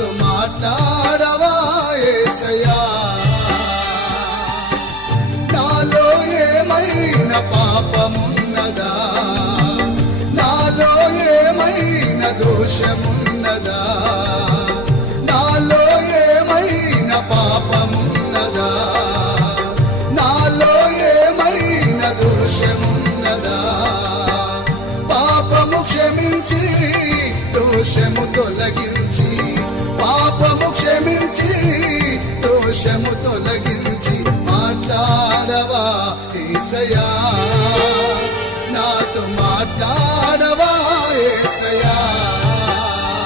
నాతో మాట్లాడవా యేసయ్యా. నాలో ఏమైనా పాపమున్నదా, నాలో ఏమైనా దోషమున్నదా, నాలో ఏమైనా పాపమున్నదా, నాలో ఏమైనా దోషమున్నదా, పాపము క్షమించి దోషము తొలగించి, పాపము క్షమించి దోషము తొలగించి